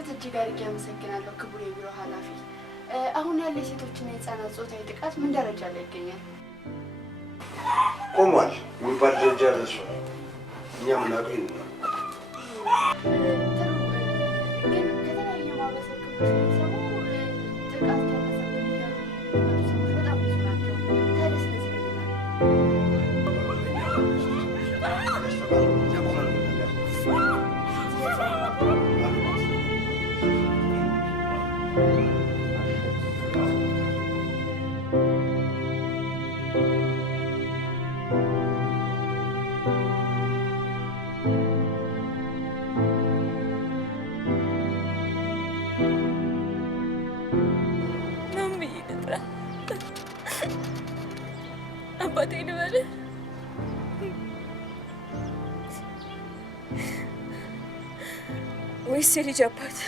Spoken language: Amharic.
ለጊዜው እጅግ አድርጌ አመሰግናለሁ ክቡር የቢሮ ኃላፊ። አሁን ያለ የሴቶችና የህፃናት ጾታዊ ጥቃት ምን ደረጃ ላይ ይገኛል? ቆሟል የሚባል ደረጃ ደርሷል። እኛ ምናውቀው ይሄን ነው። ግን ከተለያዩ ማህበረሰብ ክፍሎች የሚሰሙ ጥቃት ደረሰብን እያሉ የሚመጡ ሰዎች በጣም ብዙ ናቸው። ታዲያ ስለዚህ ምን ይላል? አባቴ ልበልህ? ወይስ የልጅ አባት?